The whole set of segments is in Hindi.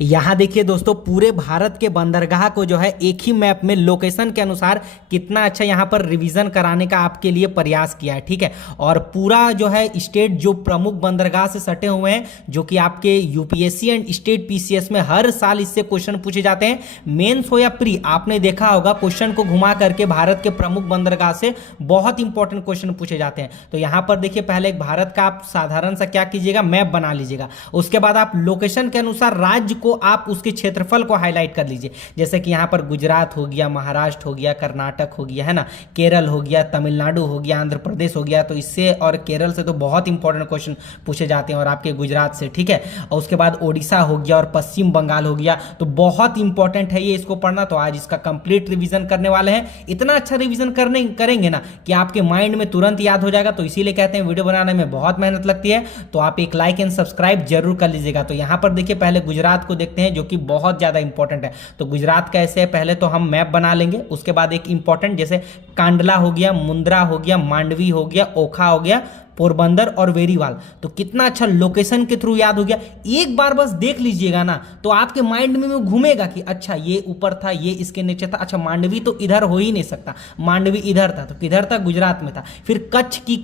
यहाँ देखिए दोस्तों, पूरे भारत के बंदरगाह को जो है एक ही मैप में लोकेशन के अनुसार कितना अच्छा यहाँ पर रिवीजन कराने का आपके लिए प्रयास किया है। ठीक है, और पूरा जो है स्टेट जो प्रमुख बंदरगाह से सटे हुए हैं, जो कि आपके यूपीएससी एंड स्टेट पीसीएस में हर साल इससे क्वेश्चन पूछे जाते हैं। मेंस हो या प्री, आपने देखा होगा क्वेश्चन को घुमा करके भारत के प्रमुख बंदरगाह से बहुत इंपॉर्टेंट क्वेश्चन पूछे जाते हैं। तो यहाँ पर देखिए, पहले एक भारत का आप साधारण सा क्या कीजिएगा, मैप बना लीजिएगा। उसके बाद आप लोकेशन के अनुसार राज्य को आप उसके क्षेत्रफल को हाईलाइट कर लीजिए। जैसे कि यहाँ पर गुजरात हो गया, महाराष्ट्र हो गया, कर्नाटक हो गया, है ना, केरल हो गया, तमिलनाडु हो गया, आंध्र प्रदेश हो गया। तो इससे और केरल से तो बहुत इंपॉर्टेंट क्वेश्चन पूछे जाते हैं, और आपके गुजरात से। ठीक है, और उसके बाद ओडिशा हो गया और पश्चिम बंगाल हो गया। तो बहुत इंपॉर्टेंट है ये, इसको पढ़ना। तो आज इसका कंप्लीट रिवीजन करने वाले हैं। इतना अच्छा रिवीजन करेंगे ना कि आपके माइंड में तुरंत याद हो जाएगा। तो इसीलिए कहते हैं वीडियो बनाने में बहुत मेहनत लगती है। तो आप एक लाइक एंड सब्सक्राइब जरूर कर लीजिएगा। तो यहाँ पर देखिए, पहले गुजरात को देखते हैं, जो कि बहुत ज्यादा इंपॉर्टेंट है। तो गुजरात कैसे है, पहले तो हम मैप बना लेंगे। उसके बाद एक इंपॉर्टेंट जैसे कांडला हो गया, मुंद्रा हो गया, मांडवी हो गया, ओखा हो गया, पोरबंदर और वेरीवाल। तो कितना अच्छा लोकेशन के थ्रू याद हो गया। एक बार बस देख लीजिएगा ना, तो आपके माइंड में घूमेगा कि अच्छा ये ऊपर था, ये इसके नीचे था। अच्छा, मांडवी तो इधर हो ही नहीं सकता, मांडवी इधर था। तो किधर था, गुजरात में था। फिर कच्छ की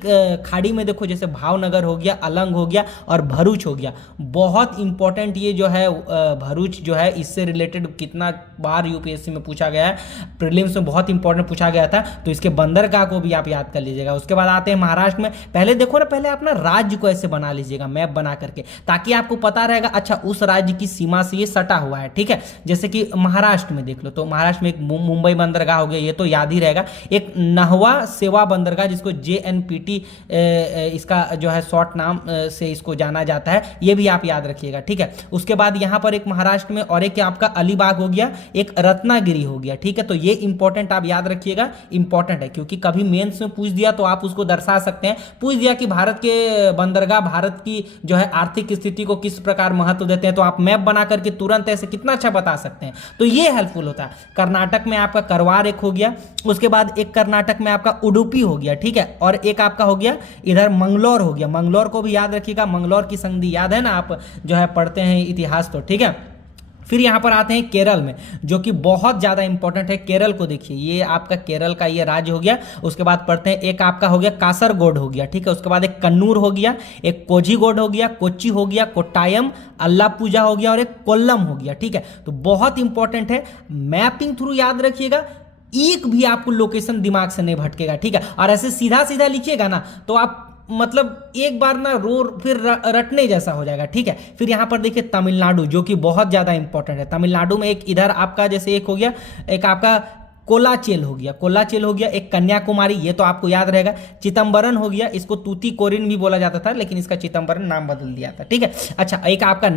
खाड़ी में देखो, जैसे भावनगर हो गया, अलंग हो गया और भरूच हो गया। बहुत इंपॉर्टेंट ये जो है भरूच जो है, इससे रिलेटेड कितना बार यूपीएससी में पूछा गया है, प्रीलिम्स में बहुत इंपॉर्टेंट पूछा गया था। तो इसके बंदरगाह को भी आप याद कर लीजिएगा। उसके बाद आते हैं महाराष्ट्र में। पहले देखो ना, पहले अपना राज्य को ऐसे बना लीजिएगा मैप बना करके, ताकि आपको पता रहेगा अच्छा उस राज्य की सीमा से ये सटा हुआ है। ठीक है, जैसे कि महाराष्ट्र में देख लो, तो महाराष्ट्र में एक मुंबई बंदरगाह हो गया, ये तो याद ही रहेगा। एक नहवा सेवा बंदरगाह, जिसको JNPT इसका जो है शॉर्ट नाम से इसको जाना जाता है, ये भी आप याद रखिएगा। ठीक है, उसके बाद यहां पर एक महाराष्ट्र में और एक आपका अलीबाग हो गया, एक रत्नागिरी हो गया। ठीक है, तो ये इंपॉर्टेंट आप याद रखिएगा, इंपॉर्टेंट है, क्योंकि कभी मेंस में पूछ दिया तो आप उसको दर्शा सकते हैं। पूछ दिया कि भारत के बंदरगाह भारत की जो है आर्थिक स्थिति को किस प्रकार महत्व देते हैं, तो आप मैप बना करके तुरंत ऐसे कितना अच्छा बता सकते हैं। तो ये हेल्पफुल होता है। कर्नाटक में आपका करवार एक हो गया, उसके बाद एक कर्नाटक में आपका उडुपी हो गया। ठीक है, और एक आपका हो गया इधर मंगलौर हो गया। मंगलौर को भी याद रखिएगा, मंगलौर की संधि याद है ना, आप जो है पढ़ते हैं इतिहास। तो ठीक है, फिर यहां पर आते हैं केरल में, जो कि बहुत ज्यादा इंपॉर्टेंट है। केरल को देखिए, ये आपका केरल का ये राज्य हो गया। उसके बाद पढ़ते हैं, एक आपका हो गया कासरगोड हो गया। ठीक है, उसके बाद एक कन्नूर हो गया, एक कोझीगोड हो गया, कोच्चि हो गया, कोट्टायम, अल्लापूजा हो गया और एक कोल्लम हो गया। ठीक है, तो बहुत इंपॉर्टेंट है, मैपिंग थ्रू याद रखिएगा। एक भी आपको लोकेशन दिमाग से नहीं भटकेगा। ठीक है, और ऐसे सीधा सीधा लिखिएगा ना, तो आप मतलब एक बार ना फिर रटने जैसा हो जाएगा। ठीक है, फिर यहां पर देखिए तमिलनाडु, जो कि बहुत ज्यादा इंपॉर्टेंट है। तमिलनाडु में एक इधर आपका जैसे एक हो गया, एक आपका कोलाचेल हो गया, कोलाचेल हो गया, एक कन्याकुमारी, ये तो आपको याद रहेगा। चिदम्बरम हो गया, इसको तूतीकोरिन भी बोला जाता था, लेकिन इसका चिदम्बरम नाम बदल दिया था। ठीक है, अच्छा, एक आपका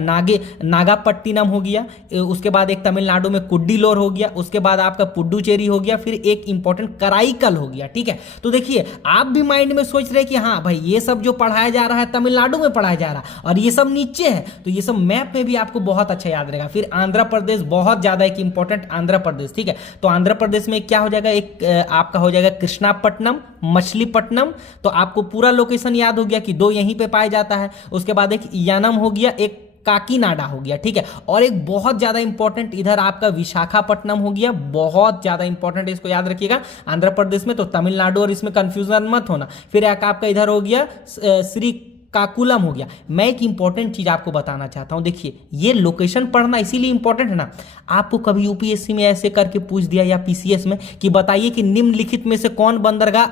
नागापट्टिनम हो गया। उसके बाद एक तमिलनाडु में कुड्डीलोर हो गया। उसके बाद आपका पुडुचेरी हो गया। फिर एक इंपॉर्टेंट कराईकल हो गया। ठीक है, तो देखिए आप भी माइंड में सोच रहे कि हाँ भाई, ये सब जो पढ़ाया जा रहा है तमिलनाडु में पढ़ाया जा रहा है और ये सब नीचे है, तो ये सब मैप में भी आपको बहुत अच्छा याद रहेगा। फिर आंध्र प्रदेश, बहुत ज्यादा एक इंपॉर्टेंट आंध्र प्रदेश। ठीक है, तो आंध्र प्रदेश में क्या हो जाएगा, एक आपका हो जाएगा कृष्णापट्टनम, मछलीपट्टनम। तो आपको पूरा लोकेशन याद हो गया कि दो यहीं पे पाया जाता है। उसके बाद एक यानम हो गया, एक काकीनाडा हो गया। ठीक है, और एक बहुत ज्यादा इंपॉर्टेंट इधर आपका विशाखापट्टनम हो गया, बहुत ज्यादा इंपॉर्टेंट है, इसको याद रखिएगा। आंध्र प्रदेश में तो तमिलनाडु, और इसमें कंफ्यूजन मत होना। फिर एक आपका इधर हो गया श्री काकुलम हो गया। मैं एक इंपॉर्टेंट चीज आपको बताना चाहता हूं, देखिए ये लोकेशन पढ़ना इसीलिए इंपॉर्टेंट है ना, आपको कभी यूपीएससी में ऐसे करके पूछ दिया या पीसीएस में कि बताइए कि निम्नलिखित में से कौन बंदरगाह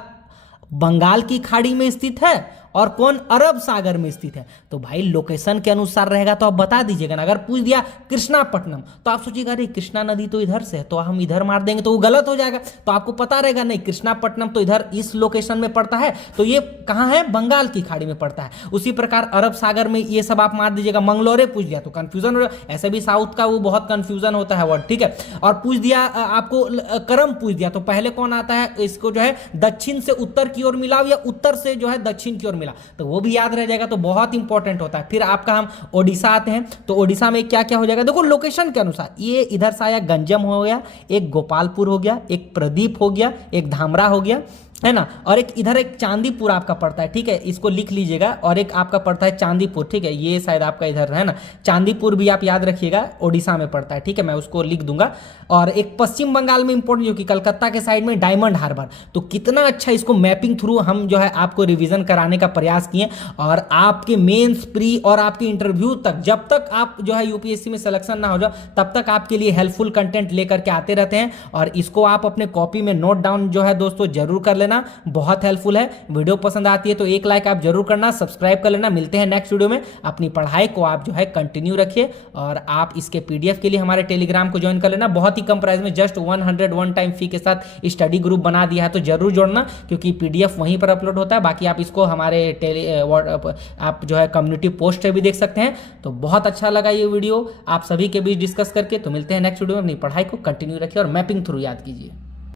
बंगाल की खाड़ी में स्थित है और कौन अरब सागर में स्थित है, तो भाई लोकेशन के अनुसार रहेगा तो आप बता दीजिएगा ना। अगर पूछ दिया कृष्णापट्टनम, तो आप सोचिएगा अरे कृष्णा नदी तो इधर से है, तो हम इधर मार देंगे तो वो गलत हो जाएगा। तो आपको पता रहेगा नहीं, कृष्णापट्टनम तो इधर इस लोकेशन में पड़ता है, तो ये कहाँ है, बंगाल की खाड़ी में पड़ता है। उसी प्रकार अरब सागर में ये सब आप मार दीजिएगा। मंगलौरे पूछ दिया तो कंफ्यूजन हो, ऐसे भी साउथ का वो बहुत कंफ्यूजन होता है वर्ड। ठीक है, और पूछ दिया आपको करम पूछ दिया, तो पहले कौन आता है, इसको जो है दक्षिण से उत्तर की ओर मिलाओ या उत्तर से जो है दक्षिण की ओर मिला, तो वो भी याद रह जाएगा। तो बहुत इंपॉर्टेंट होता है। फिर आपका हम ओडिशा आते हैं, तो ओडिशा में क्या क्या हो जाएगा, देखो लोकेशन के अनुसार। ये इधर से आया गंजम हो गया, एक गोपालपुर हो गया, एक प्रदीप हो गया, एक धामरा हो गया, है ना। और एक इधर एक चांदीपुर आपका पड़ता है, ठीक है, इसको लिख लीजिएगा। और एक आपका पड़ता है चांदीपुर, ठीक है, ये शायद आपका इधर है ना, चांदीपुर भी आप याद रखिएगा, ओडिशा में पड़ता है, ठीक है, मैं उसको लिख दूंगा। और एक पश्चिम बंगाल में इंपॉर्टेंट जो कि कलकत्ता के साइड में डायमंड हार्बर। तो कितना अच्छा इसको मैपिंग थ्रू हम जो है आपको रिवीजन कराने का प्रयास किए, और आपके मेंस प्री और आपके इंटरव्यू तक, जब तक आप जो है यूपीएससी में सिलेक्शन ना हो जाओ तब तक आपके लिए हेल्पफुल कंटेंट लेकर के आते रहते हैं। और इसको आप अपने कॉपी में नोट डाउन जो है दोस्तों जरूर कर लेना, बहुत हेल्पफुल है। वीडियो पसंद आती है तो एक लाइक आप जरूर करना, सब्सक्राइब कर लेना। मिलते हैं नेक्स्ट वीडियो में। अपनी पढ़ाई को आप जो है कंटिन्यू रखिए, और आप इसके पीडीएफ के लिए हमारे टेलीग्राम को ज्वाइन कर लेना, बहुत ही कम प्राइस में, जस्ट 101 टाइम फी के साथ स्टडी ग्रुप बना दिया है, तो जरूर जोड़ना, क्योंकि पीडीएफ वहीं पर अपलोड होता है। बाकी आप इसको हमारे आप जो है कम्युनिटी पोस्ट पे भी देख सकते हैं। तो बहुत अच्छा लगा ये वीडियो आप सभी के बीच डिस्कस करके। तो मिलते हैं नेक्स्ट वीडियो में। अपनी पढ़ाई को कंटिन्यू रखिए और मैपिंग थ्रू याद कीजिए।